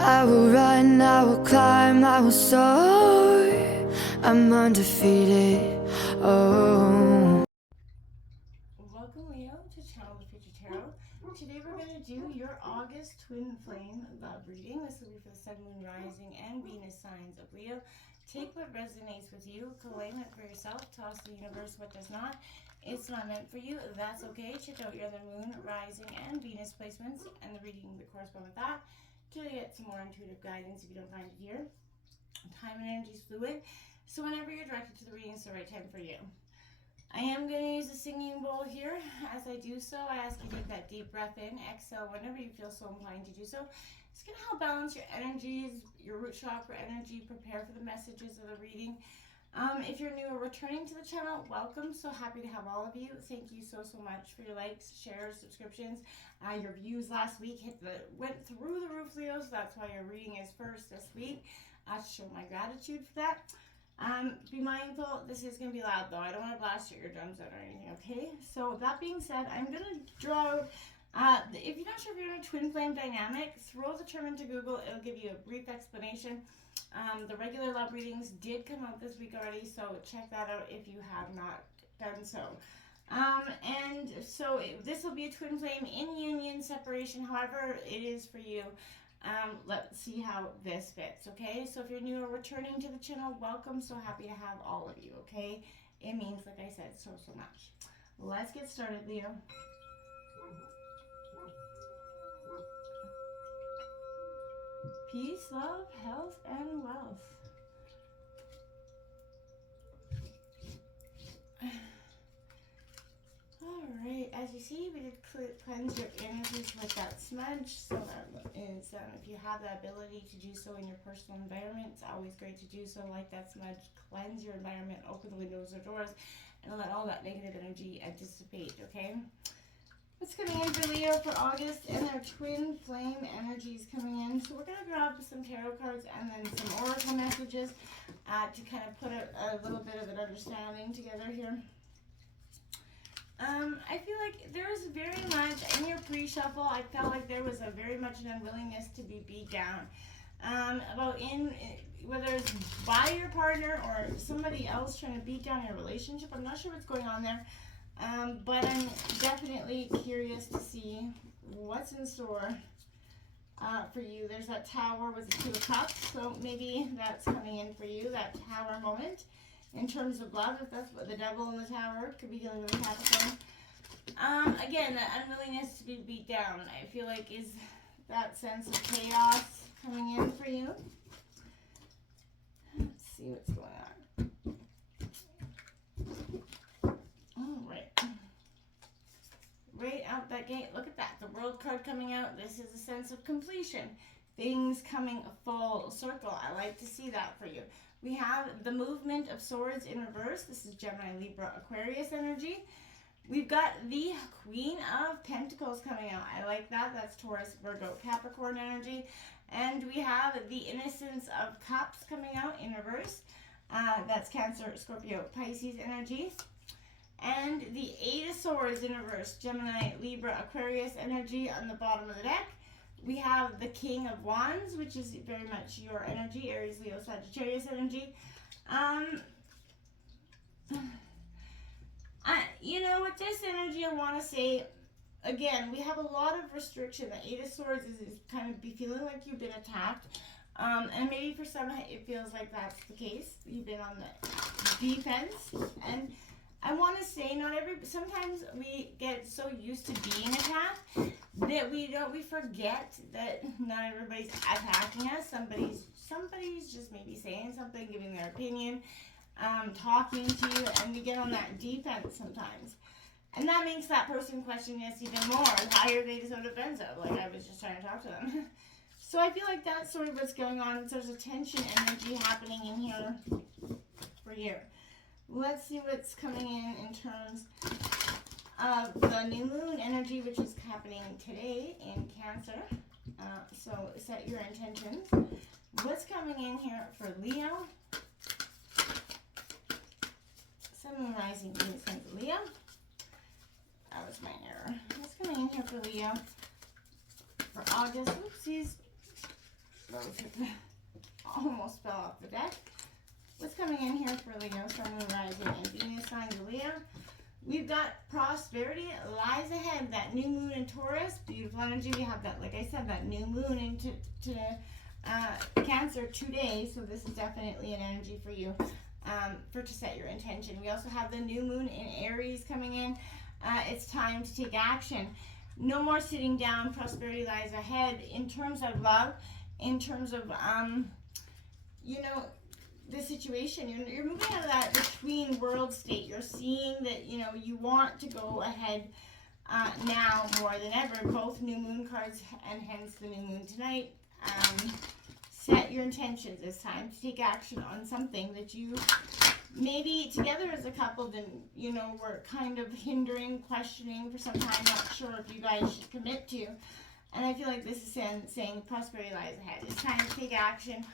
I will run, I will climb, I will soar. I'm undefeated. Oh. Welcome, Leo, to Channel the Future Tarot. Today we're going to do your August Twin Flame Love reading. This will be for the Sun, Moon, Rising, and Venus signs of Leo. Take what resonates with you, claim it for yourself, toss the universe what does not. It's not meant for you, that's okay. Check out your other Moon, Rising, and Venus placements and the reading that correspond with that to get some more intuitive guidance if you don't find it here. Time and energy is fluid, so whenever you're directed to the reading, it's the right time for you. I am going to use a singing bowl here. As I do so, I ask you to take that deep breath in, exhale whenever you feel so inclined to do so. It's going to help balance your energies, your root chakra energy, prepare for the messages of the reading. If you're new or returning to the channel, welcome. So happy to have all of you. Thank you so much for your likes, shares, subscriptions. Your views last week went through the roof, Leo, so that's why your reading is first this week. I show my gratitude for that. Be mindful, this is going to be loud though. I don't want to blast your eardrums out or anything, okay? So that being said, I'm going to draw, if you're not sure if you're in a twin flame dynamic, throw the term into Google. It'll give you a brief explanation. The regular love readings did come out this week already, so check that out if you have not done so. And so this will be a twin flame in union, separation, however it is for you. Let's see how this fits, okay? So if you're new or returning to the channel, welcome. So happy to have all of you, okay? It means, like I said, so much. Let's get started, Leo. Peace, love, health, and wealth. Alright, as you see, we did cleanse your energies with that smudge. So that is, if you have the ability to do so in your personal environment, it's always great to do so. Like that smudge, cleanse your environment, open the windows or doors, and let all that negative energy dissipate, okay? What's coming in for Leo for August, and their twin flame energies coming in. So we're going to grab some tarot cards and then some oracle messages to kind of put a little bit of an understanding together here. I feel like there is very much, in your pre-shuffle, I felt like there was a very much an unwillingness to be beat down. Whether it's by your partner or somebody else trying to beat down your relationship. I'm not sure what's going on there. But I'm definitely curious to see what's in store for you. There's that tower with the 2 of cups, so maybe that's coming in for you, that tower moment. In terms of love, if that's what the devil in the tower could be dealing with Capricorn. Again, that unwillingness to be beat down, I feel like is that sense of chaos coming in for you. Let's see what's going on. All right. Right out that gate, look at that. The World card coming out. This is a sense of completion. Things coming full circle. I like to see that for you. We have the movement of swords in reverse. This is Gemini, Libra, Aquarius energy. We've got the Queen of Pentacles coming out. I like that. That's Taurus, Virgo, Capricorn energy. And we have the Innocence of Cups coming out in reverse. That's Cancer, Scorpio, Pisces energy. And the 8 of Swords in reverse, Gemini, Libra, Aquarius energy on the bottom of the deck. We have the King of Wands, which is very much your energy, Aries, Leo, Sagittarius energy. You know, with this energy, I want to say, again, we have a lot of restriction. The 8 of Swords is kind of be feeling like you've been attacked. And maybe for some, it feels like that's the case. You've been on the defense. And I want to say, sometimes we get so used to being attacked that we forget that not everybody's attacking us. Somebody's just maybe saying something, giving their opinion, talking to you, and we get on that defense sometimes. And that makes that person question us even more. Why are they so defensive? Like I was just trying to talk to them. So I feel like that's sort of what's going on. There's a tension energy happening in here for you. Let's see what's coming in terms of the new moon energy, which is happening today in Cancer. So set your intentions. What's coming in here for Leo? Sun, Moon, Rising, Venus, Sun for Leo. That was my error. What's coming in here for Leo for August? Oopsies. those that almost fell off the deck. What's coming in here for Leo, Sun, Moon, Rising, and Venus signs of Leo? We've got prosperity lies ahead. That new moon in Taurus, beautiful energy. We have that, like I said, that new moon into Cancer today. So this is definitely an energy for you to set your intention. We also have the new moon in Aries coming in. It's time to take action. No more sitting down. Prosperity lies ahead in terms of love, in terms of you know, the situation. You're moving out of that between world state. You're seeing that, you know, you want to go ahead now more than ever. Both new moon cards, and hence the new moon tonight. Set your intentions. It's time to take action on something that you maybe together as a couple then, you know, were kind of hindering, questioning for some time, not sure if you guys should commit to. And I feel like this is saying prosperity lies ahead. It's time to take action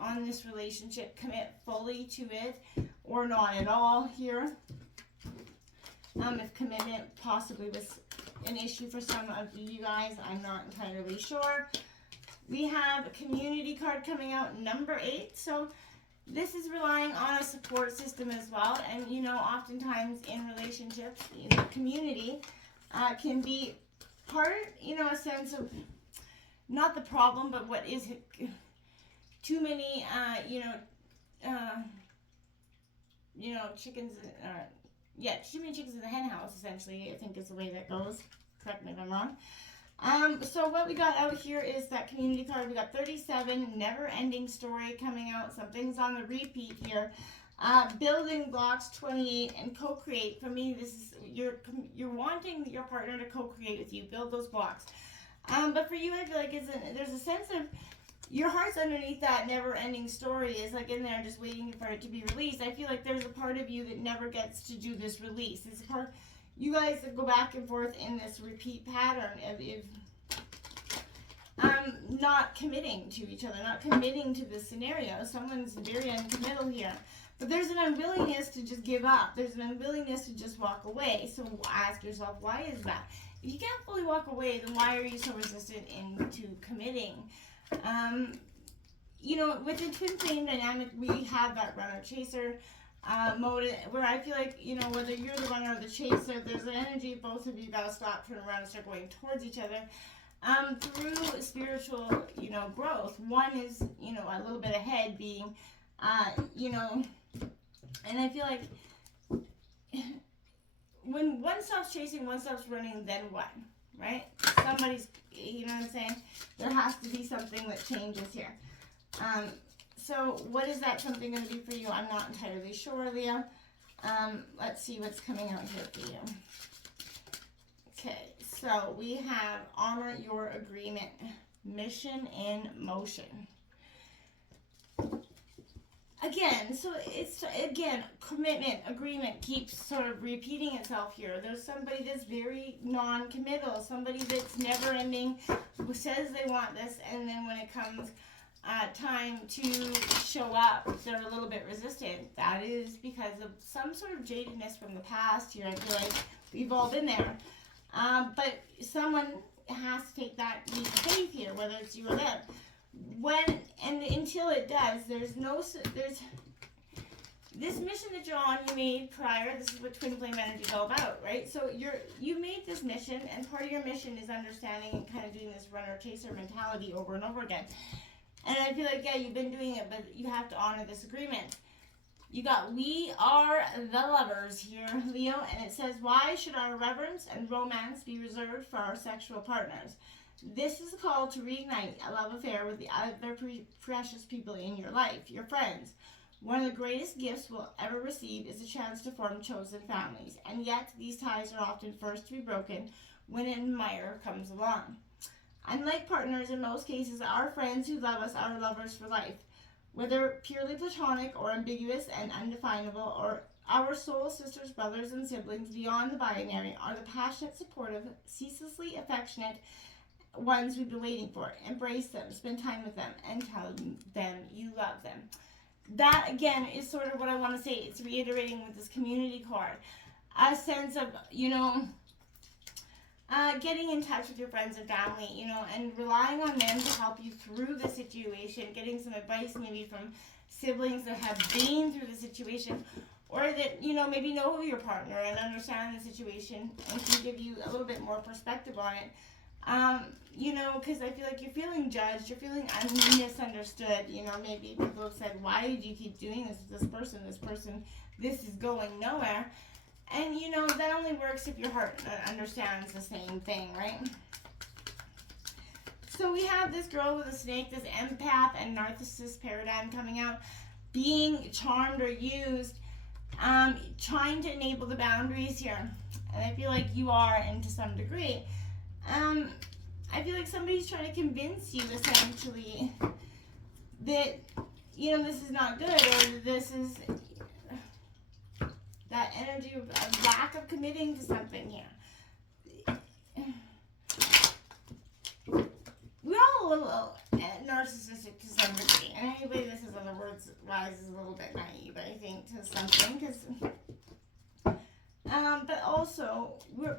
on this relationship, commit fully to it, or not at all here. If commitment possibly was an issue for some of you guys, I'm not entirely sure. We have a community card coming out, number 8. So this is relying on a support system as well. And, you know, oftentimes in relationships, you know, community can be part, you know, a sense of not the problem, but what is it? Too many, chickens. Too many chickens in the hen house. Essentially, I think is the way that goes. Correct me if I'm wrong. So what we got out here is that community card. We got 37, never-ending story coming out. Something's on the repeat here. Building blocks 28 and co-create. For me, this is you're wanting your partner to co-create with you, build those blocks. But for you, I feel like there's a sense of your heart's underneath that never-ending story, is like in there just waiting for it to be released. I feel like there's a part of you that never gets to do this release. It's a part you guys that go back and forth in this repeat pattern of not committing to each other, not committing to this scenario. Someone's very uncommittal here. But there's an unwillingness to just give up. There's an unwillingness to just walk away. So ask yourself, why is that? If you can't fully walk away, then why are you so resistant into committing? You know, with the twin flame dynamic, we have that runner-chaser mode where I feel like, you know, whether you're the runner or the chaser, there's an energy both of you got to stop, turn around, and start going towards each other. Through spiritual, you know, growth. One is, you know, a little bit ahead being, you know, and I feel like when one stops chasing, one stops running, then what, right? Somebody's, you know what I'm saying? There has to be something that changes here. So what is that something going to be for you? I'm not entirely sure, Leo. Let's see what's coming out here for you. Okay, so we have honor your agreement, mission in motion. Again, so it's, again, commitment, agreement keeps sort of repeating itself here. There's somebody that's very non-committal, somebody that's never ending, who says they want this, and then when it comes time to show up, they're a little bit resistant. That is because of some sort of jadedness from the past here. I feel like we've all been there. But someone has to take that leap of faith here, whether it's you or them. When and until it does, there's this mission that you're on, you made prior. This is what twin flame energy is all about, right? So you made this mission, and part of your mission is understanding and kind of doing this runner chaser mentality over and over again. And I feel like, yeah, you've been doing it, but you have to honor this agreement. You got, we are the lovers here, Leo, and it says, why should our reverence and romance be reserved for our sexual partners? This is a call to reignite a love affair with the other precious people in your life, your friends. One of the greatest gifts we'll ever receive is a chance to form chosen families, and yet these ties are often first to be broken when an admirer comes along. Unlike partners, in most cases, our friends who love us are lovers for life. Whether purely platonic or ambiguous and undefinable, or our soul sisters, brothers, and siblings beyond the binary are the passionate, supportive, ceaselessly affectionate ones we've been waiting for. Embrace them, spend time with them, and tell them you love them. That, again, is sort of what I want to say. It's reiterating with this community card. A sense of, you know, getting in touch with your friends and family, and relying on them to help you through the situation, getting some advice maybe from siblings that have been through the situation, or that, maybe know your partner and understand the situation and can give you a little bit more perspective on it. Because I feel like you're feeling judged, you're feeling misunderstood. Maybe people have said, why did you keep doing this with this person, this is going nowhere. And, that only works if your heart understands the same thing, right? So we have this girl with a snake, this empath and narcissist paradigm coming out, being charmed or used, trying to enable the boundaries here. And I feel like you are, and to some degree. I feel like somebody's trying to convince you, essentially, that, this is not good, or this is that energy of lack of committing to something here. We're all a little narcissistic to some degree, and anybody that says other words wise is a little bit naive, I think, to something, because but also,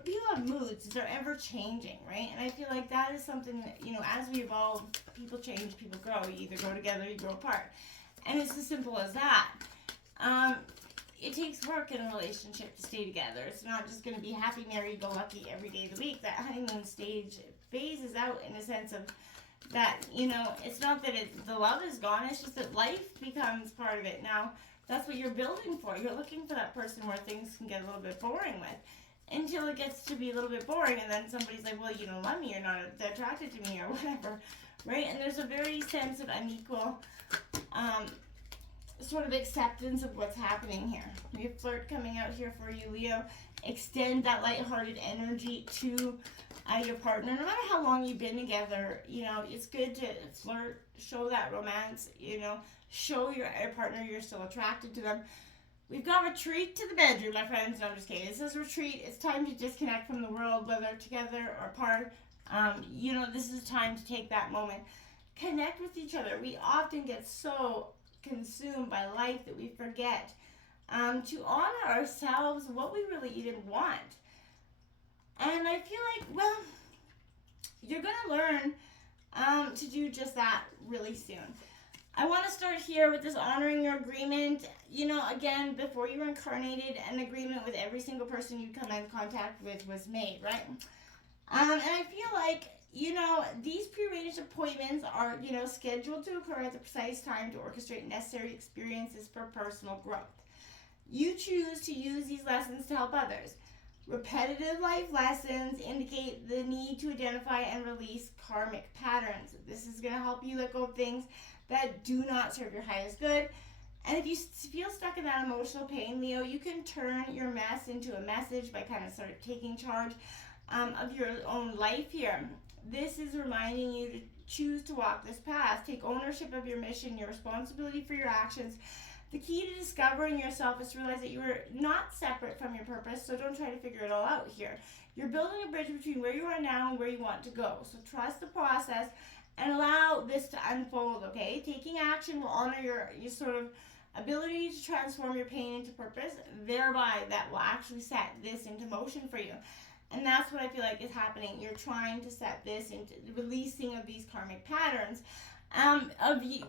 people have moods. They're ever changing, right? And I feel like that is something that, as we evolve, people change, people grow. You either grow together, you grow apart. And it's as simple as that. It takes work in a relationship to stay together. It's not just going to be happy, married, go lucky every day of the week. That honeymoon stage phases out in a sense of that, it's not that the love is gone. It's just that life becomes part of it. Now, that's what you're building for. You're looking for that person where things can get a little bit boring with, until it gets to be a little bit boring, and then somebody's like, well, you don't love me, you're not attracted to me, or whatever, right? And there's a very sense of unequal sort of acceptance of what's happening here. We have flirt coming out here for you, Leo. Extend that lighthearted energy to your partner. No matter how long you've been together, it's good to flirt, show that romance, show your partner you're still attracted to them. We've got retreat to the bedroom, my friends. No, I'm just kidding. It says retreat. It's time to disconnect from the world, whether together or apart. This is time to take that moment. Connect with each other. We often get so consumed by life that we forget to honor ourselves, what we really even want. And I feel like, well, you're going to learn to do just that really soon. I want to start here with this honoring your agreement. Again, before you were incarnated, an agreement with every single person you come in contact with was made, right? And I feel like, these prearranged appointments are, scheduled to occur at the precise time to orchestrate necessary experiences for personal growth. You choose to use these lessons to help others. Repetitive life lessons indicate the need to identify and release karmic patterns. This is going to help you let go of things that do not serve your highest good. And if you feel stuck in that emotional pain, Leo, you can turn your mess into a message by kind of sort of taking charge of your own life here. This is reminding you to choose to walk this path. Take ownership of your mission, your responsibility for your actions. The key to discovering yourself is to realize that you are not separate from your purpose, so don't try to figure it all out here. You're building a bridge between where you are now and where you want to go. So trust the process and allow this to unfold, okay? Taking action will honor your sort of ability to transform your pain into purpose, thereby that will actually set this into motion for you. And that's what I feel like is happening. You're trying to set this into the releasing of these karmic patterns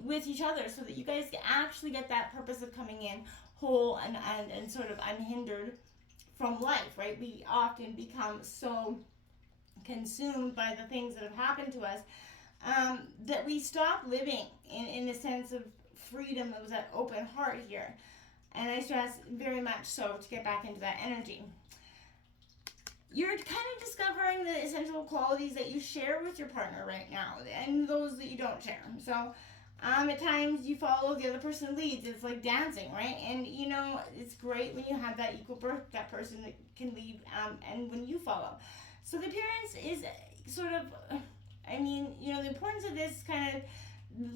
with each other, so that you guys can actually get that purpose of coming in whole and sort of unhindered from life, right? We often become so consumed by the things that have happened to us that we stop living in a sense of freedom. It was that open heart here. And I stress very much so to get back into that energy. You're kind of discovering the essential qualities that you share with your partner right now, and those that you don't share. So at times you follow, the other person leads. It's like dancing, right? And it's great when you have that equal birth, that person that can lead, and when you follow. So the appearance is sort of, the importance of this kind of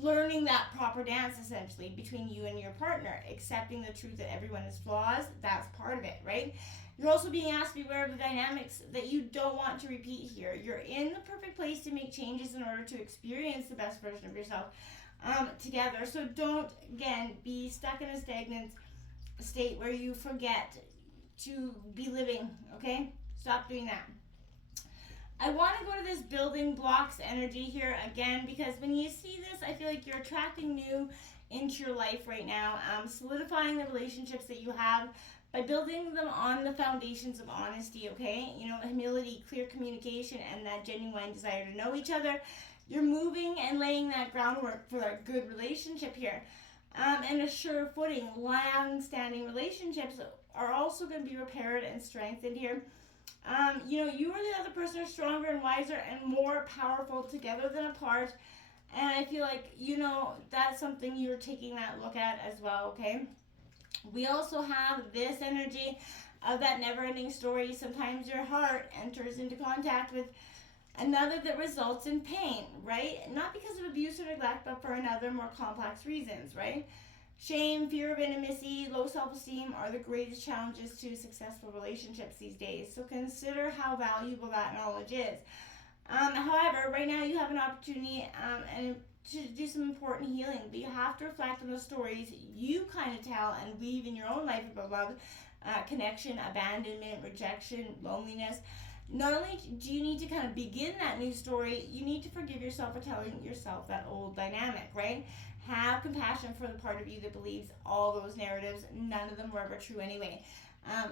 learning that proper dance, essentially, between you and your partner. Accepting the truth that everyone has flaws, that's part of it, right? You're also being asked to be aware of the dynamics that you don't want to repeat here. You're in the perfect place to make changes in order to experience the best version of yourself together. So don't, again, be stuck in a stagnant state where you forget to be living, okay? Stop doing that. I want to go to this building blocks energy here again, because when you see this, I feel like you're attracting new into your life right now, solidifying the relationships that you have by building them on the foundations of honesty, okay? You know, humility, clear communication, and that genuine desire to know each other. You're moving and laying that groundwork for a good relationship here. And a sure footing, long-standing relationships are also going to be repaired and strengthened here. You know, you and the other person are stronger and wiser and more powerful together than apart. And I feel like, you know, that's something you're taking that look at as well, okay? We also have this energy of that never-ending story. Sometimes your heart enters into contact with another that results in pain, right? Not because of abuse or neglect, but for another more complex reasons, right? Shame, fear of intimacy, low self-esteem are the greatest challenges to successful relationships these days. So consider how valuable that knowledge is. However, right now you have an opportunity and to do some important healing, but you have to reflect on the stories you kind of tell and weave in your own life about love, connection, abandonment, rejection, loneliness. Not only do you need to kind of begin that new story, you need to forgive yourself for telling yourself that old dynamic, right? Have compassion for the part of you that believes all those narratives. None of them were ever true anyway.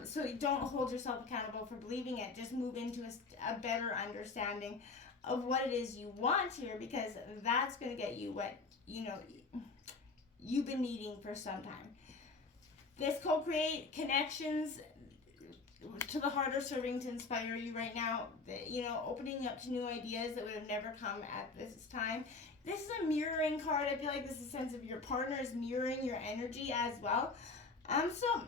So don't hold yourself accountable for believing it. Just move into a better understanding of what it is you want here, because that's going to get you what, you know, you've been needing for some time. This co-create connections to the heart are serving to inspire you right now. You know, opening up to new ideas that would have never come at this time. This is a mirroring card. I feel like this is a sense of your partner is mirroring your energy as well. So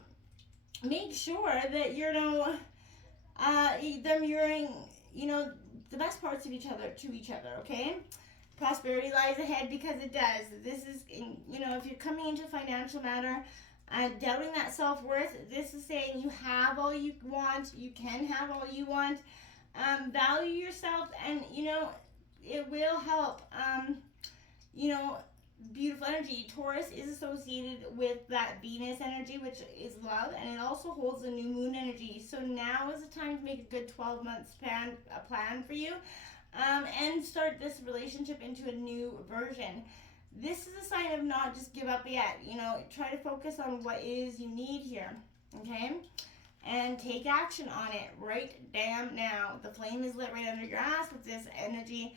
make sure that you're they're mirroring, you know, the best parts of each other to each other, okay? Prosperity lies ahead, because it does. This is, you know, if you're coming into a financial matter, doubting that self-worth, this is saying you have all you want, you can have all you want. Value yourself, and, you know, it will help, you know, beautiful energy. Taurus is associated with that Venus energy, which is love, and it also holds the new moon energy. So now is the time to make a good 12-month plan for you, and start this relationship into a new version. This is a sign of not just give up yet. You know, try to focus on what is you need here, okay? And take action on it right damn now. The flame is lit right under your ass with this energy.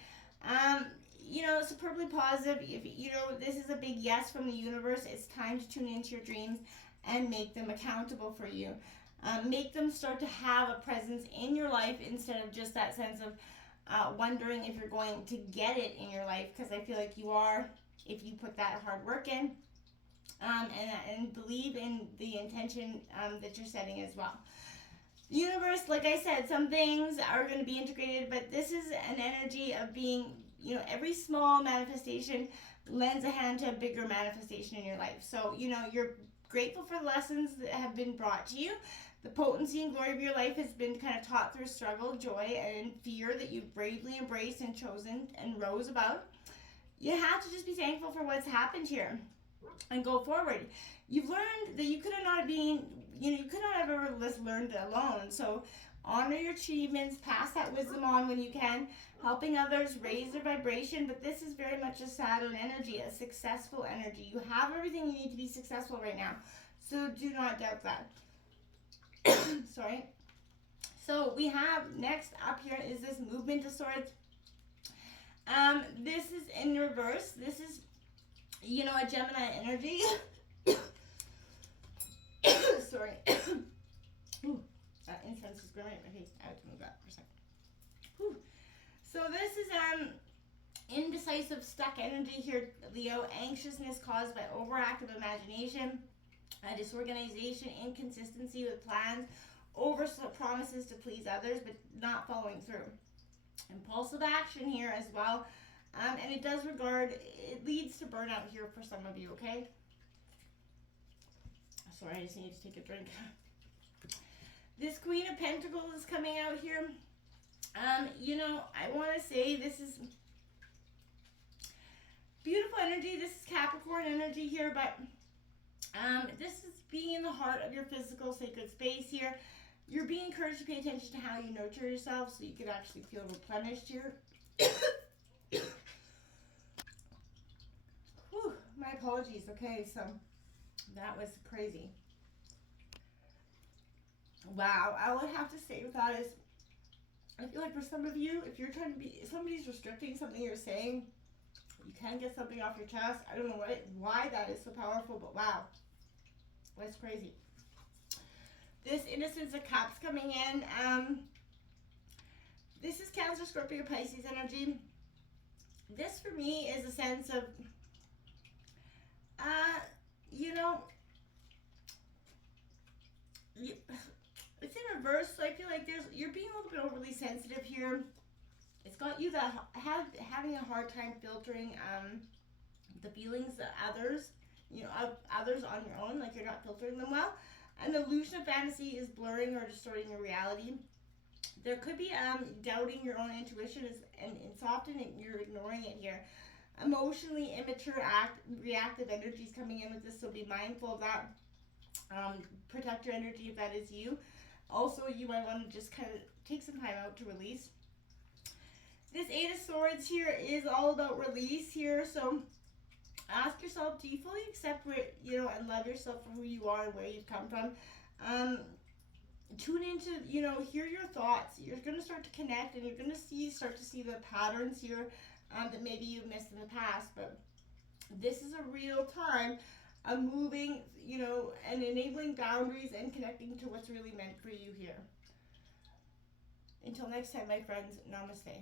You know, superbly positive. If you know this is a big yes from the universe, it's time to tune into your dreams and make them accountable for you. Make them start to have a presence in your life instead of just that sense of wondering if you're going to get it in your life, because I feel like you are if you put that hard work in, and believe in the intention that you're setting as well. The universe, like I said, some things are going to be integrated, but this is an energy of being, you know, every small manifestation lends a hand to a bigger manifestation in your life. So, you know, you're grateful for the lessons that have been brought to you. The potency and glory of your life has been kind of taught through struggle, joy, and fear that you've bravely embraced and chosen and rose above. You have to just be thankful for what's happened here and go forward. You've learned that you could have not been, you know, you could not have ever learned it alone. So honor your achievements, pass that wisdom on when you can, helping others raise their vibration. But this is very much a Saturn energy, a successful energy. You have everything you need to be successful right now. So do not doubt that. Sorry. So we have next up here is this movement of swords. This is in reverse. This is, you know, a Gemini energy. Sorry. Ooh, that incense is going right in my face. I have to move that for a second. Whew. So this is indecisive, stuck energy here, Leo. Anxiousness caused by overactive imagination, disorganization, inconsistency with plans, over promises to please others, but not following through. Impulsive action here as well, and it does it leads to burnout here for some of you, okay? Sorry, I just need to take a drink. This Queen of Pentacles is coming out here. You know, I want to say this is beautiful energy. This is Capricorn energy here, but this is being in the heart of your physical sacred space here. You're being encouraged to pay attention to how you nurture yourself so you can actually feel replenished here. Whew, my apologies. Okay, so that was crazy. Wow, I would have to say with that is, I feel like for some of you, if you're trying to be, if somebody's restricting something you're saying, you can get something off your chest. I don't know why that is so powerful, but wow, that's crazy. This Innocence of Cups coming in. This is Cancer, Scorpio, Pisces energy. This for me is a sense of, you know, it's in reverse. So I feel like you're being a little bit overly sensitive here. It's got you that having a hard time filtering the feelings of others, of others on your own, like you're not filtering them well. An illusion of fantasy is blurring or distorting your reality. There could be doubting your own intuition, and it's often you're ignoring it here. Emotionally immature, reactive energies coming in with this, so be mindful of that. Protect your energy if that is you. Also, you might want to just kind of take some time out to release. This Eight of Swords here is all about release here, so ask yourself, do you fully accept and love yourself for who you are and where you've come from? Tune into, hear your thoughts. You're going to start to connect, and you're going to start to see the patterns here that maybe you've missed in the past. But this is a real time of moving, and enabling boundaries and connecting to what's really meant for you here. Until next time, my friends, namaste.